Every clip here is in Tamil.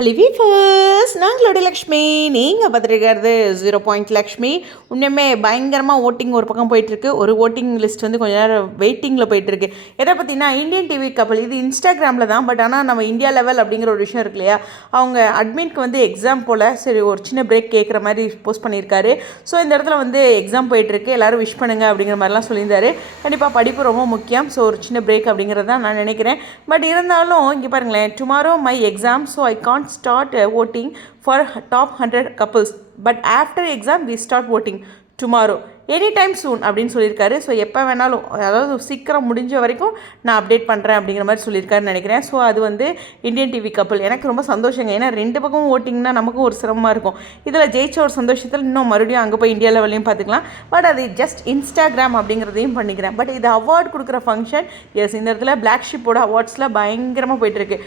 ஹலி வீஃபர்ஸ் நாங்களோட லக்ஷ்மி நீங்கள் பார்த்துருக்கிறது ஜீரோ பாயிண்ட் லக்ஷ்மி. இன்னுமே பயங்கரமாக ஓட்டிங் ஒரு பக்கம் போயிட்டுருக்கு. ஒரு ஓட்டிங் லிஸ்ட் வந்து கொஞ்ச நேரம் வெயிட்டிங்கில் போயிட்டுருக்கு. எதை பார்த்தீங்கன்னா இந்தியன் டிவி கப்பல் இது இன்ஸ்டாகிராமில் தான் பட் ஆனால் நம்ம இந்தியா லெவல் அப்படிங்கிற ஒரு விஷயம் இருக்கு இல்லையா அவங்க அட்மின்க்கு வந்து எக்ஸாம் போல் சரி ஒரு சின்ன பிரேக் கேட்குற மாதிரி போஸ்ட் பண்ணியிருக்காரு. ஸோ இந்த இடத்துல வந்து எக்ஸாம் போயிட்டுருக்கு. எல்லோரும் விஷ் பண்ணுங்க அப்படிங்கிற மாதிரிலாம் சொல்லியிருந்தாரு. கண்டிப்பாக படிப்பு ரொம்ப முக்கியம். ஸோ ஒரு சின்ன பிரேக் அப்படிங்கிறது தான் நான் நினைக்கிறேன். பட் இருந்தாலும் இங்கே பாருங்களேன் tomorrow my exam so I can't start uh, voting for top 100 couples. But after exam we start voting tomorrow any time soon அப்படின்னு சொல்லியிருக்காரு. ஸோ எப்போ வேணாலும் அதாவது சீக்கிரம் முடிஞ்ச வரைக்கும் நான் அப்டேட் பண்ணுறேன் அப்படிங்கிற மாதிரி சொல்லியிருக்காருன்னு நினைக்கிறேன். ஸோ அது வந்து இந்தியன் டிவி கப்பல் எனக்கு ரொம்ப சந்தோஷங்க. ஏன்னா ரெண்டு பக்கமும் ஓட்டிங்னா நமக்கும் ஒரு சிரமமாக இருக்கும். இதில் ஜெயிச்ச ஒரு சந்தோஷத்தில் இன்னும் மறுபடியும் அங்கே போய் இந்தியா லெவலையும் பார்த்துக்கலாம். பட் அது ஜஸ்ட் இன்ஸ்டாகிராம் அப்படிங்கிறதையும் பண்ணிக்கிறேன். பட் இது அவார்ட் கொடுக்குற ஃபங்க்ஷன் எஸ் இந்த இடத்துல பிளாக் ஷிப்போட அவார்ட்ஸில் பயங்கரமாக போயிட்டுருக்கு.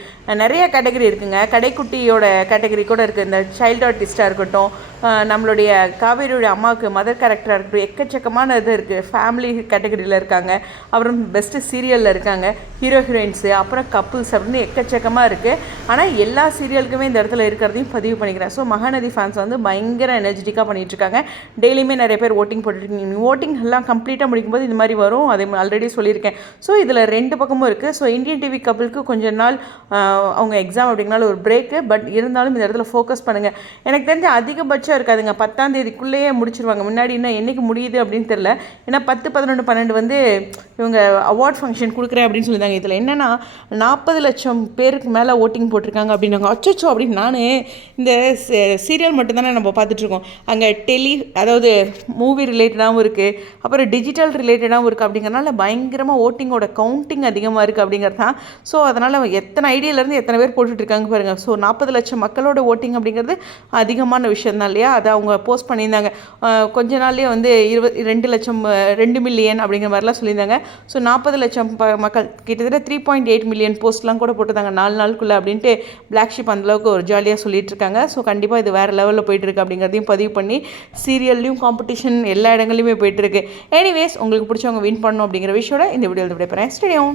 நிறைய கேட்டகரி இருக்குங்க. கடைக்குட்டியோட கேட்டகரி கூட இருக்குது இந்த சைல்டு ஆர்டிஸ்ட்டாக இருக்கட்டும் நம்மளுடைய காவேரியுடைய அம்மாவுக்கு மதர் கேரக்டராக இருக்கட்டும் எக்கச்சக்கமான இது இருக்குது ஃபேமிலி கேட்டகரியில் இருக்காங்க. அப்புறம் பெஸ்ட்டு சீரியலில் இருக்காங்க. ஹீரோ ஹீரோயின்ஸு அப்புறம் கப்புள்ஸ் அப்படின்னு எக்கச்சக்கமாக இருக்குது ஆனால் எல்லா சீரியலுக்குமே இந்த இடத்துல இருக்கிறதையும் பதிவு பண்ணிக்கிறேன். ஸோ மகாநதி ஃபேன்ஸ் வந்து பயங்கர எனர்ஜெட்டிக்காக பண்ணிகிட்ருக்காங்க டெய்லியுமே நிறைய பேர் ஓட்டிங் போட்டுருக்கீங்க. ஓட்டிங் எல்லாம் கம்ப்ளீட்டாக முடிக்கும்போது இந்த மாதிரி வரும். அதை ஆல்ரெடி சொல்லியிருக்கேன். ஸோ இதில் ரெண்டு பக்கமும் இருக்குது ஸோ இந்தியன் டிவி கப்பலுக்கு கொஞ்ச நாள் அவங்க எக்ஸாம் அப்படிங்கனால ஒரு பிரேக்கு பட் இருந்தாலும் இந்த இடத்துல ஃபோக்கஸ் பண்ணுங்கள் எனக்கு தெரிஞ்ச அதிகபட்சம் இருக்காதுங்க. பத்தாம் தேதிக்குள்ளேயே முடிச்சிருவாங்க. முன்னாடி இன்னும் என்றைக்கு முடியுது அப்படின்னு தெரில ஏன்னா பத்து பதினொன்று பன்னெண்டு வந்து இவங்க அவார்ட் ஃபங்க்ஷன் கொடுக்குறேன் அப்படின்னு சொல்லியிருந்தாங்க. இதில் என்னென்னா நாற்பது லட்சம் பேருக்கு மேலே ஓட்டிங் போட்டிருக்காங்க அப்படின்னாங்க. அச்சோ அப்படின்னு நான் இந்த சீரியல் மட்டும்தானே நம்ம பார்த்துட்ருக்கோம். அங்கே டெலி அதாவது மூவி ரிலேட்டடாகவும் இருக்குது அப்புறம் டிஜிட்டல் ரிலேட்டடாகவும் இருக்குது அப்படிங்கிறனால பயங்கரமாக ஓட்டிங்கோட கவுண்டிங் அதிகமாக இருக்குது அப்படிங்கிறது தான் ஸோ அதனால் எத்தனை ஐடியாலேருந்து எத்தனை பேர் போட்டுட்ருக்காங்க பாருங்கள் ஸோ நாற்பது லட்சம் மக்களோட ஓட்டிங் அப்படிங்கிறது அதிகமான விஷயம் தான் இல்லையா? அதை அவங்க போஸ்ட் பண்ணியிருந்தாங்க. கொஞ்ச நாள்லேயே வந்து இருபது ரெண்டு லட்சம் ரெண்டு மில்லியன் அப்படிங்கிற மாதிரிலாம் சொல்லியிருந்தாங்க. ஸோ நாற்பது லட்சம் மக்கள் கிட்டத்தட்ட த்ரீ பாயிண்ட் எயிட் மில்லியன் போஸ்ட்லாம் கூட போட்டிருந்தாங்க. நாலு நாளுக்குள்ளே அப்படின்ட்டு பிளாக் ஷிப் அந்தளவுக்கு ஒரு ஜாலியாக சொல்லிட்டு இருக்காங்க ஸோ கண்டிப்பாக இது வேறு லெவலில் போயிட்டுருக்கு அப்படிங்கிறதையும் பதிவு பண்ணி சீரியல்லையும் காம்படிஷன் எல்லா இடங்களிலுமே போயிட்டுருக்கு. எனிவேஸ் உங்களுக்கு பிடிச்சவங்க வின் பண்ணணும் அப்படிங்கிற விஷயோட இந்த வீடியோ விடைபெறேன். ஸ்டேடியம்